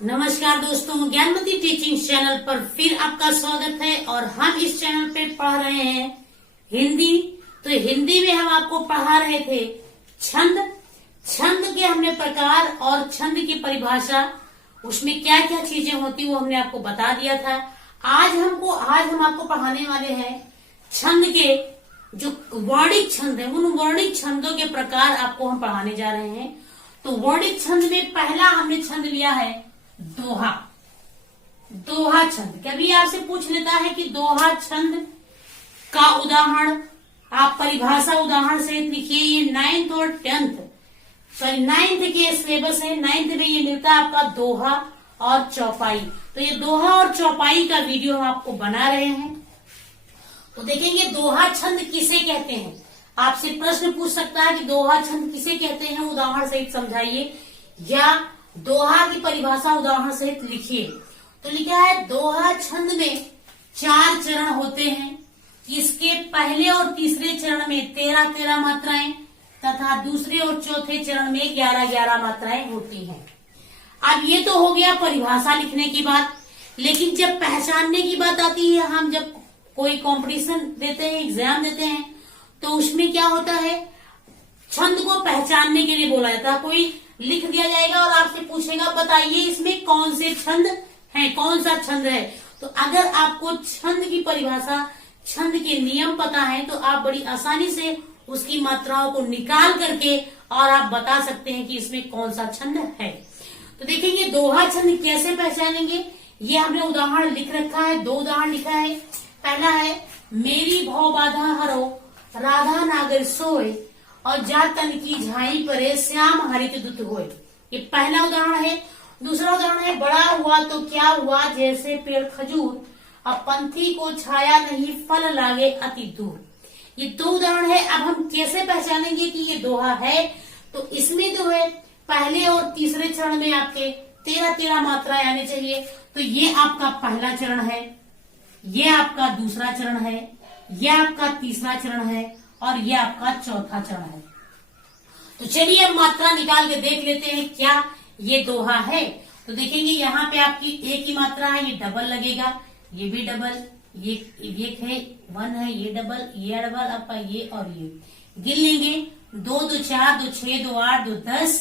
नमस्कार दोस्तों, Gyanmati teaching channel पर फिर आपका स्वागत है। और हम इस चैनल पे पढ़ रहे हैं हिंदी। तो हिंदी में हम आपको पढ़ा रहे थे छंद। छंद के हमने प्रकार और छंद की परिभाषा, उसमें क्या क्या चीजें होती वो हमने आपको बता दिया था। आज हम आपको पढ़ाने वाले हैं छंद के जो वर्णिक छंद है, उन वर्णिक छंदों के प्रकार आपको हम पढ़ाने जा रहे हैं। तो वर्णिक छंद में पहला हमने छंद लिया है दोहा। दोहा छंद कभी आपसे पूछ लेता है कि दोहा छंद का उदाहरण आप परिभाषा उदाहरण सहित लिखिए। ये 9th और 10th सॉरी 9th के सिलेबस है। 9th में ये मिलता है आपका दोहा और चौपाई। तो ये दोहा और चौपाई का वीडियो हम आपको बना रहे हैं। तो देखेंगे दोहा छंद किसे कहते हैं। आपसे प्रश्न पूछ सकता है कि दोहा छंद किसे कहते हैं, उदाहरण सहित समझाइए, या दोहा की परिभाषा उदाहरण सहित लिखिए। तो लिखा है दोहा छंद में 4 चरण होते हैं। इसके पहले और तीसरे चरण में 13-13 मात्राएं तथा दूसरे और चौथे चरण में 11-11 मात्राएं होती हैं। अब ये तो हो गया परिभाषा लिखने की बात। लेकिन जब पहचानने की बात आती है, हम जब कोई कंपटीशन देते हैं, एग्जाम देते हैं, तो उसमें क्या होता है, छंद को पहचानने के लिए बोला जाता है। कोई लिख दिया जाएगा और आपसे पूछेगा बताइए इसमें कौन से छंद हैं, कौन सा छंद है। तो अगर आपको छंद की परिभाषा, छंद के नियम पता है, तो आप बड़ी आसानी से उसकी मात्राओं को निकाल करके और आप बता सकते हैं कि इसमें कौन सा छंद है। तो देखेंगे दोहा छंद कैसे पहचानेंगे, ये हमने उदाहरण लिख रखा है। 2 उदाहरण लिखा है। पहला है मेरी भव बाधा हरो राधा नागर सोए और जा तन की झाई परे श्याम हरित दुत होए। ये पहला उदाहरण है। दूसरा उदाहरण है बड़ा हुआ तो क्या हुआ जैसे पेड़ खजूर, अब पंथी को छाया नहीं फल लागे अति दूर। ये 2 उदाहरण है। अब हम कैसे पहचानेंगे कि ये दोहा है। तो इसमें जो है पहले और तीसरे चरण में आपके 13-13 मात्राएं आनी चाहिए। तो ये आपका पहला चरण है, ये आपका दूसरा चरण है, ये आपका तीसरा चरण है और ये आपका चौथा चरण है। तो चलिए अब मात्रा निकाल के देख लेते हैं क्या ये दोहा है। तो देखेंगे यहाँ पे आपकी एक ही मात्रा है, ये डबल लगेगा, ये भी डबल, ये एक है 1 है, ये डबल, ये डबल, आपका ये और ये गिन लेंगे। 2 2 4 2 6 2 8 2 10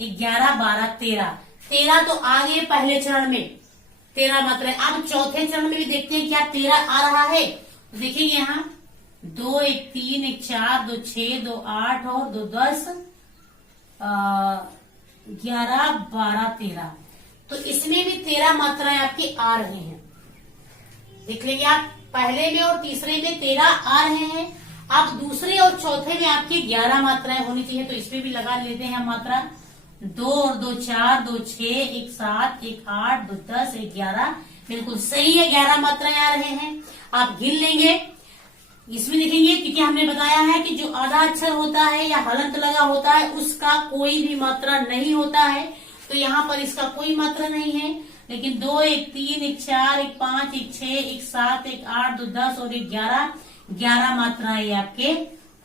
11 12 13 13 तो आ गए पहले चरण में 13 मात्राएं। अब चौथे चरण में भी देखते हैं क्या 13 आ रहा है। तो देखेंगे यहाँ 2 1 3 1 4 2 6 2 8 और 2 10 11 12 13। तो इसमें भी 13 मात्राएं आपकी आ रहे हैं। देख लेंगे आप पहले में और तीसरे में 13 आ रहे हैं। अब दूसरे और चौथे में आपकी 11 मात्राएं होनी चाहिए। तो इसमें भी लगा लेते हैं हम मात्रा। 2 और 2 4 2 6 1 7 1 8 2 10 1 11। बिल्कुल सही है, 11 मात्राएं आ रहे हैं। आप गिन लेंगे। इसमें देखेंगे क्योंकि हमने बताया है कि जो आधा अक्षर होता है या हलंत लगा होता है उसका कोई भी मात्रा नहीं होता है। तो यहाँ पर इसका कोई मात्रा नहीं है। लेकिन 2 1 3 1 4 1 5 1 6 1 7 1 8 2 10 और 1 11 मात्राएं आपके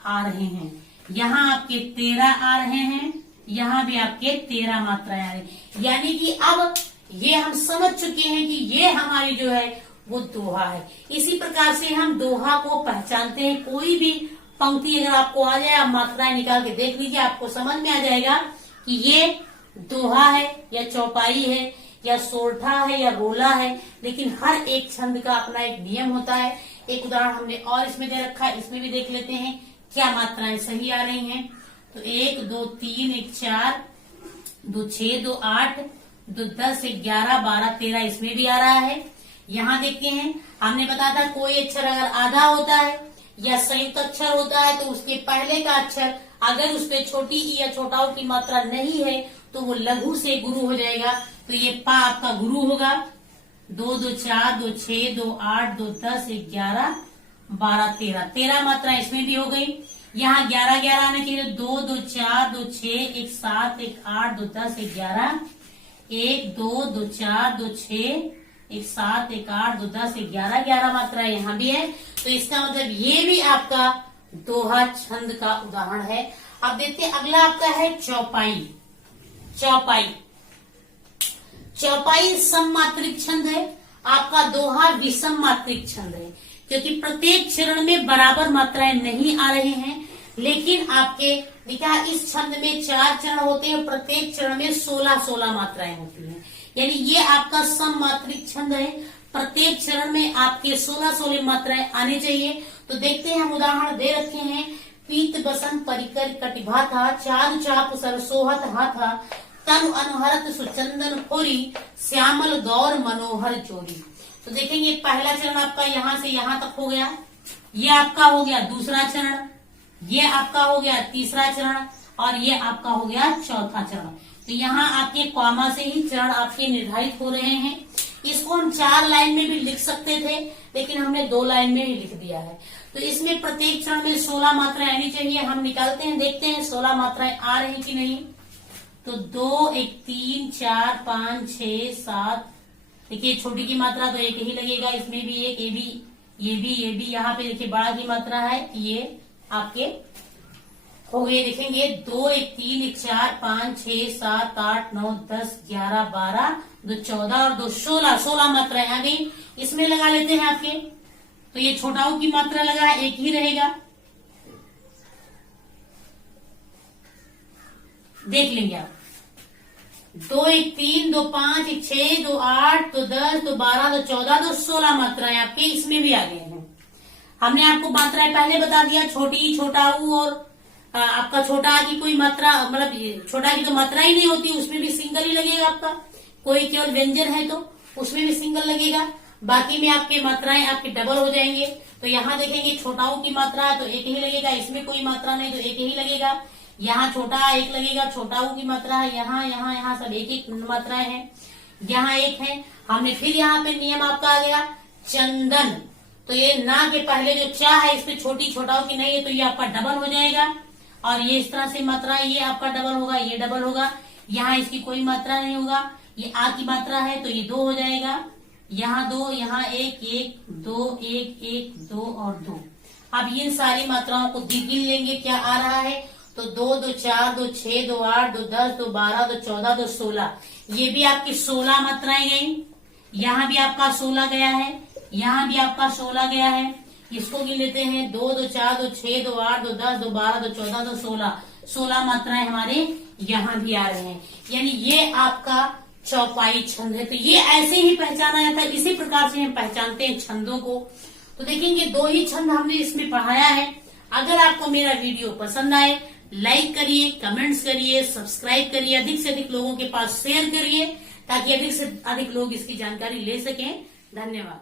आ रहे हैं। यहाँ आपके 13 आ रहे हैं, यहाँ भी आपके 13 मात्राएं आ रही हैं। यानी कि अब ये हम समझ चुके हैं कि ये हमारी जो है वो दोहा है। इसी प्रकार से हम दोहा को पहचानते हैं। कोई भी पंक्ति अगर आपको आ जाए, आप मात्राएं निकाल के देख लीजिए, आपको समझ में आ जाएगा कि ये दोहा है या चौपाई है या सोरठा है या रोला है। लेकिन हर एक छंद का अपना एक नियम होता है। एक उदाहरण हमने और इसमें दे रखा है, इसमें भी देख लेते हैं क्या मात्राएं सही आ रही हैं। तो 1 2 3 1 4 2 6 2 8 2 10 11 12 13 इसमें भी आ रहा है। यहाँ देखते हैं हमने बताया था कोई अक्षर अगर आधा होता है या संयुक्त अक्षर होता है तो उसके पहले का अक्षर अगर उस पर छोटी ई या छोटा ऊ की मात्रा नहीं है तो वो लघु से गुरु हो जाएगा। तो ये पा आपका गुरु होगा। 2 2 4 2 6 2 8 2 10 11 12 13 13 मात्रा इसमें भी हो गई। यहाँ 11-11 आने चाहिए। 2 2 4 2 6 1 7 1 8 2 10 11 1 2 2 4 2 6 1 7 1 8 2 10 11 मात्रा यहाँ भी है। तो इसका मतलब ये भी आपका दोहा छंद का उदाहरण है। अब देखते हैं अगला आपका है चौपाई। चौपाई चौपाई सममात्रिक छंद है, आपका दोहा विषम मात्रिक छंद है, क्योंकि प्रत्येक चरण में बराबर मात्राएं नहीं आ रहे हैं। लेकिन आपके देखा इस छंद में 4 चरण होते हैं, प्रत्येक चरण में 16-16 मात्राएं होती हैं, यानी ये आपका सममात्रिक छंद है। प्रत्येक चरण में आपके 16-16 मात्राएं आनी चाहिए। तो देखते हैं, हम उदाहरण दे रखे हैं। पीत बसंत परिकर कटिभा था, चारु चाप सरसोहत हाथा, तनु अनुहरत सुचंदन खोरी, श्यामल गौर मनोहर चोरी। तो देखेंगे पहला चरण आपका यहाँ से यहाँ तक हो गया, ये आपका हो गया दूसरा चरण, ये आपका हो गया तीसरा चरण, और ये आपका हो गया चौथा चरण। तो यहाँ आपके कॉमा से ही चरण आपके निर्धारित हो रहे हैं। इसको हम 4 लाइन में भी लिख सकते थे, लेकिन हमने 2 लाइन में ही लिख दिया है। तो इसमें प्रत्येक चरण में 16 मात्राएं आनी चाहिए। हम निकालते हैं, देखते हैं 16 मात्राएं आ रही कि नहीं। तो 2, 1, 3, 4, 5, 6, 7। देखिए छोटी की मात्रा तो एक ही लगेगा, इसमें भी एक, ये भी यहाँ पे देखिए बड़ा की मात्रा है, ये आपके हो गए। देखेंगे 2, 1, 3, 1, 4, 5, 6, 7, 8, 9, 10, 11, 12, 2, 14 और 2, 16 मात्राएं आ गई। इसमें लगा लेते हैं आपके, तो ये छोटाऊ की मात्रा लगा, एक ही रहेगा, देख लेंगे आप। 2, 1, 3, 2, 5, 1, 6, 2, 8, 2, 10, 2, 12, 2, 14, 2, 16 मात्राएं आपके इसमें भी आ गए हैं। हमने आपको मात्राएं पहले बता दिया, छोटी, छोटाऊ और आपका छोटा की कोई मात्रा, मतलब छोटा की तो मात्रा ही नहीं होती, उसमें भी सिंगल ही लगेगा आपका। कोई केवल व्यंजन है तो उसमें भी सिंगल लगेगा, बाकी में आपके मात्राएं आपके डबल हो जाएंगे। तो यहाँ देखेंगे छोटाऊ की मात्रा है तो एक ही लगेगा, इसमें कोई मात्रा नहीं तो एक ही लगेगा। यहाँ छोटा एक लगेगा, छोटाऊ की मात्रा है, यहाँ सब एक एक मात्राएं हैं, यहाँ एक है। हमने फिर यहाँ पे नियम आपका आ गया चंदन, तो ये ना के पहले जो चा है इस पे छोटी छोटाऊ की नहीं है, तो ये आपका डबल हो जाएगा। और ये इस तरह से मात्रा, ये आपका डबल होगा, ये डबल होगा। यहाँ इसकी कोई मात्रा नहीं होगा, ये आ की मात्रा है तो ये 2 हो जाएगा, यहाँ 2, यहाँ 1, 1, 2, 1, 1, 2 और 2। अब इन सारी मात्राओं को गिन लेंगे क्या आ रहा है। तो 2, 2, 4, 2, 6, 2, 8, 2, 10, 2, 12, 2, 14, 2, 16, ये भी आपकी 16 मात्राएं गई। यहाँ भी आपका 16 गया है, यहाँ भी आपका 16 गया है। इसको गिन लेते हैं, 2, 2, 4, 2, 6, 2, 8, 2, 10, 2, 12, 2, 14, 2, 16 मात्राएं हमारे यहाँ भी आ रहे हैं, यानी ये आपका चौपाई छंद है। तो ये ऐसे ही पहचाना जाता है, इसी प्रकार से हम पहचानते हैं छंदों को। तो देखेंगे 2 ही छंद हमने इसमें पढ़ाया है। अगर आपको मेरा वीडियो पसंद आए, लाइक करिए, कमेंट्स करिए, सब्सक्राइब करिए, अधिक से अधिक लोगों के पास शेयर करिए, ताकि अधिक से अधिक लोग इसकी जानकारी ले सकें। धन्यवाद।